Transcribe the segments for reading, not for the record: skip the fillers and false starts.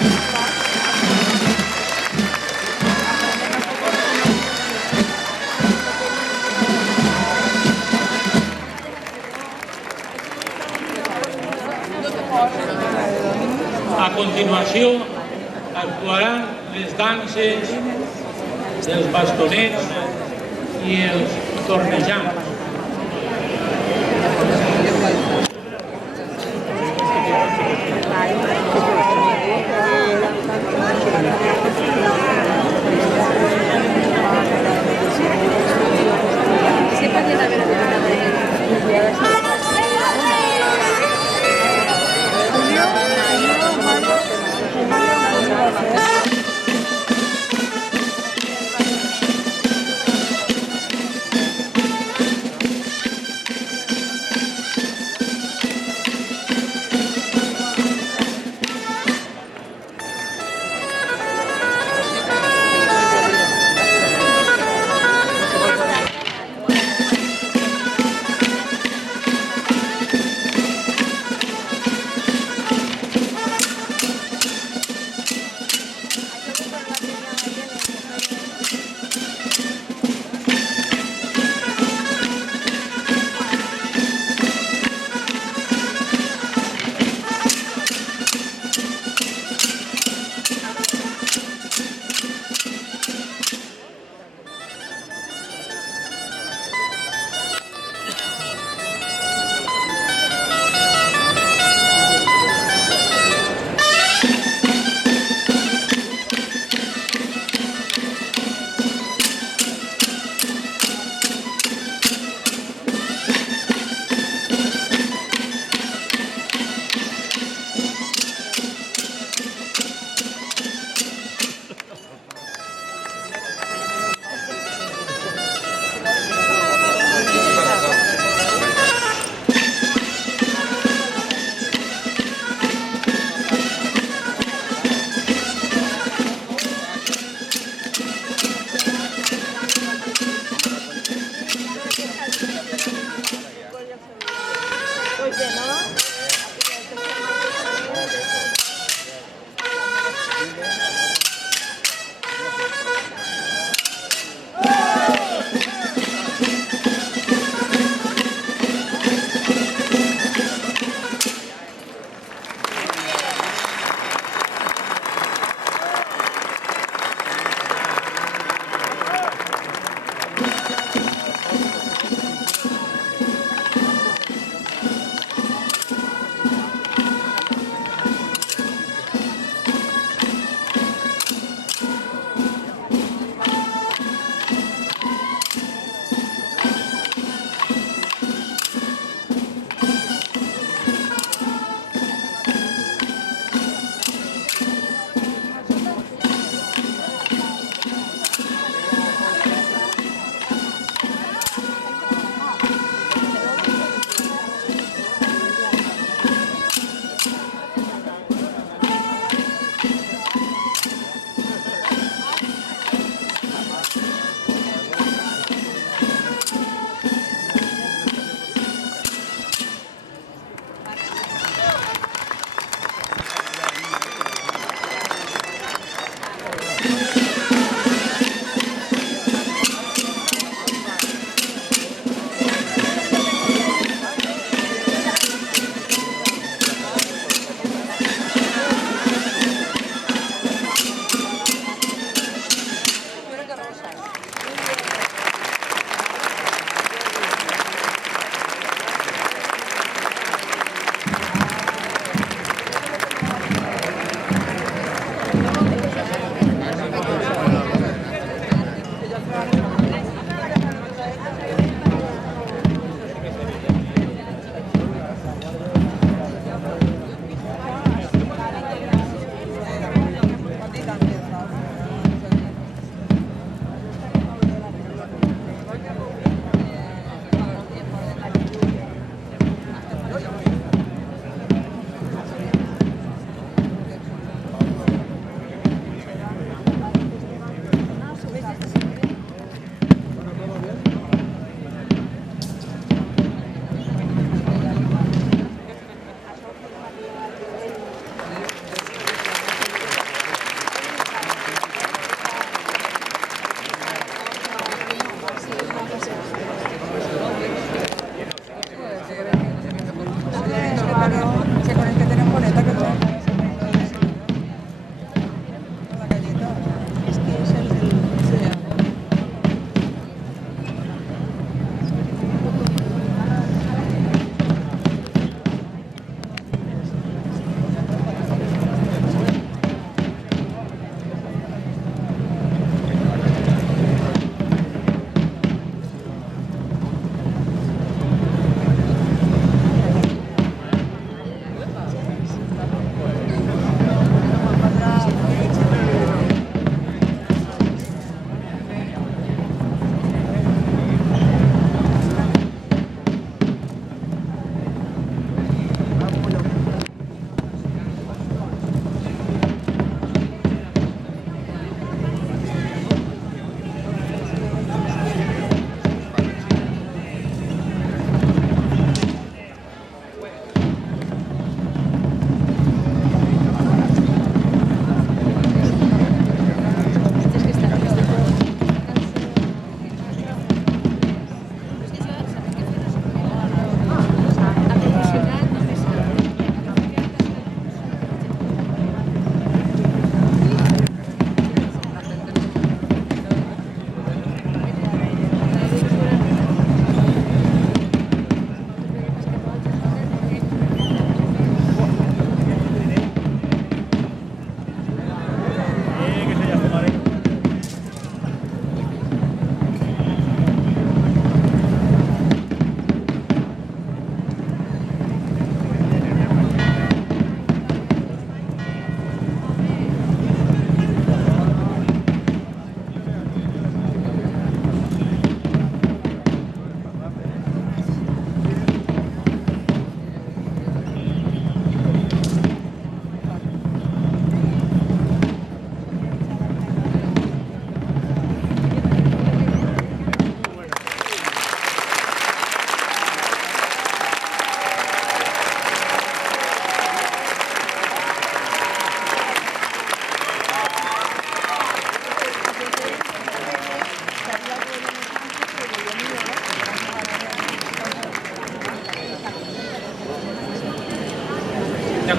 A continuació actuaran les danses dels bastonets i els tornejants.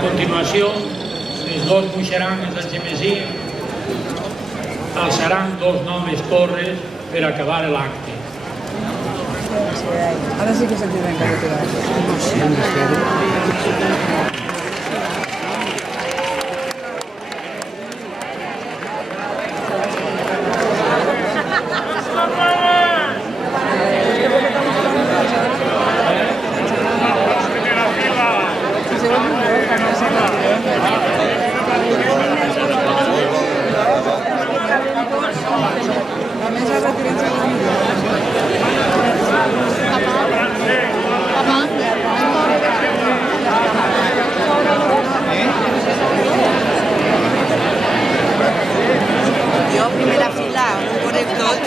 continuació, les dos buixerangues del Gemesí alçaran dos noves torres per acabar l'acte. Ara sí que se'n tindran que retirar. Jo, primera fila, ho conec tot.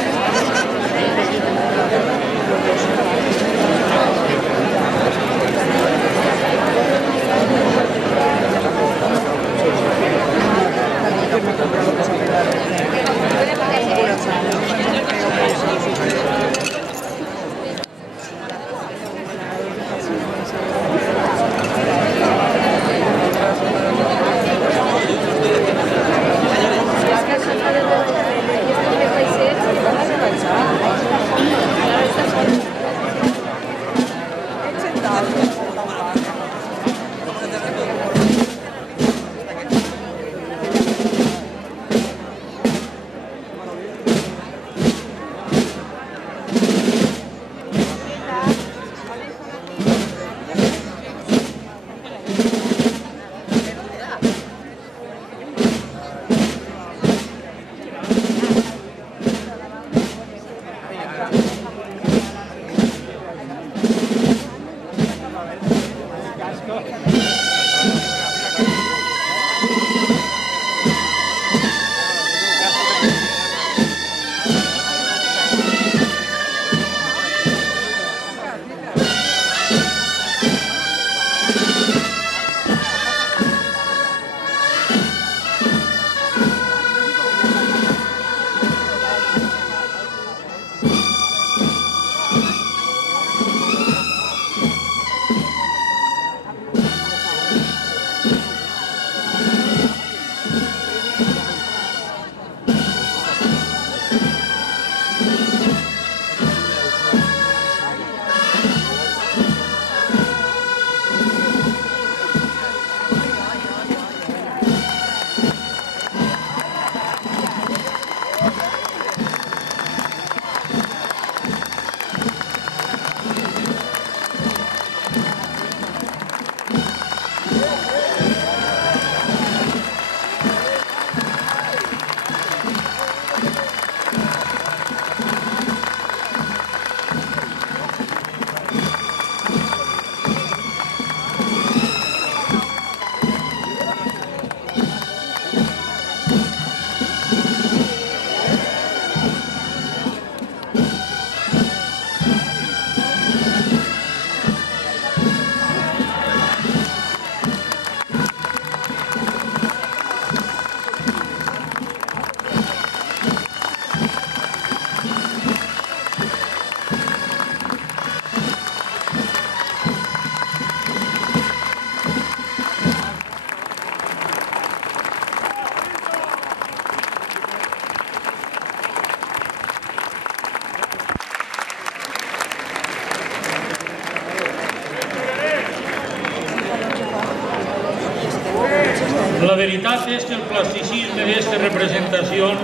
La veritat és que el plasticisme d'aquestes representacions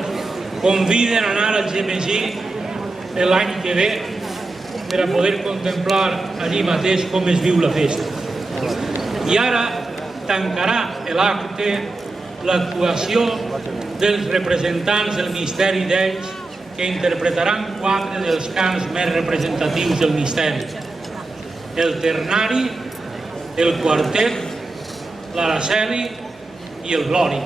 conviden a anar al Gemesí l'any que ve per a poder contemplar allí mateix com es viu la festa. I ara tancarà l'acte l'actuació dels representants del misteri d'ells que interpretaran 4 dels cants més representatius del misteri: el ternari, el quartet, l'Araceli i el Glori.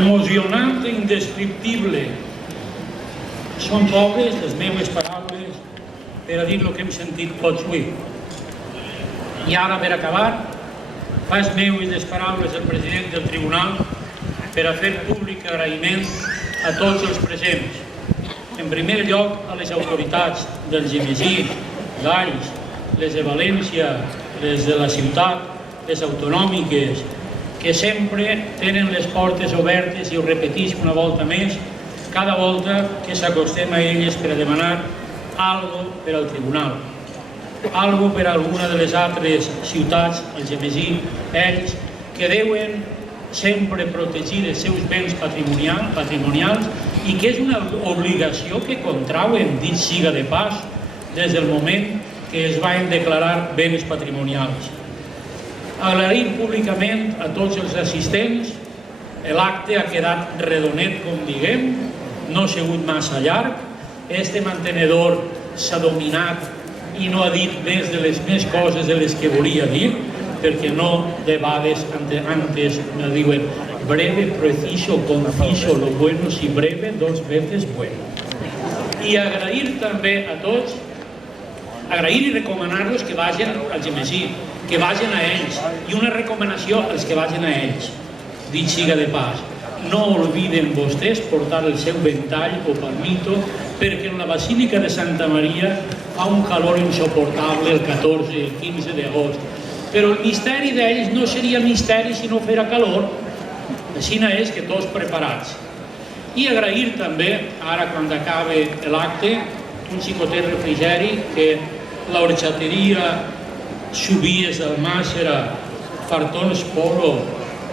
Emocionant i indescriptible. Són poques les meves paraules per a dir el que hem sentit tots avui. I ara, per acabar, faig meves les paraules del president del tribunal per a fer públic agraïment a tots els presents. En primer lloc, a les autoritats del Gemesí, d'Alls, les de València, les de la ciutat, les autonòmiques, que sempre tenen les portes obertes, i ho repetisc una volta més, cada volta que s'acostem a elles per a demanar algo per al tribunal, algo per a alguna de les altres ciutats, el Gemesí, ells, que deuen sempre protegir els seus béns patrimonials i que és una obligació que contrauen, dit siga de pas, des del moment que es van declarar béns patrimonials. Agrair públicament a tots els assistents. L'acte ha quedat redonet, com diguem, no ha sigut massa llarg. Este mantenedor s'ha dominat i no ha dit més de les més coses de les que volia dir, perquè no, de vegades, antes me diuen breve, preciso, conciso, lo bueno, si breve, dos veces bueno. I agrair també a tots, agrair i recomanar-los que vagin al Gemesí, que vagin a ells, i una recomanació als que vagin a ells, dit siga de pas, no obliden vostès portar el seu ventall o palmito, perquè en la Basílica de Santa Maria fa un calor insoportable el 14 i el 15 d'agost, però el misteri d'ells no seria misteri si no fera calor. Així és que tots preparats. I agrair també, ara quan acabe l'acte, un xicotet refrigeri que l'horxateria Subies del Màssera, Fartons Polo,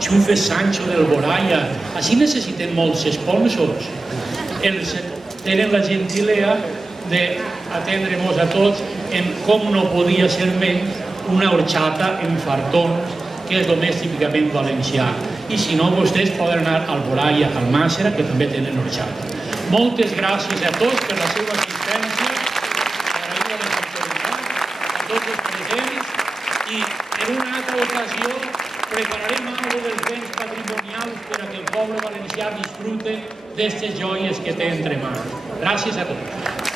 Xufes Sancho del Boraya, així necessiten molts sponsors. Ells tenen la gentilea d'atendre-nos a tots en com no podia ser menys una horxata en fartons, que és el més típicament valencià. I si no, vostès poden anar al Boraya, al Màssera, que també tenen horxata. Moltes gràcies a tots per la seva assistència, agrair a les autoritats, a tots els presents, i en una altra ocasió prepararem alguna dels béns patrimonials per a que el poble valencià disfrute d'aquestes joies que té entre mans. Gràcies a tots.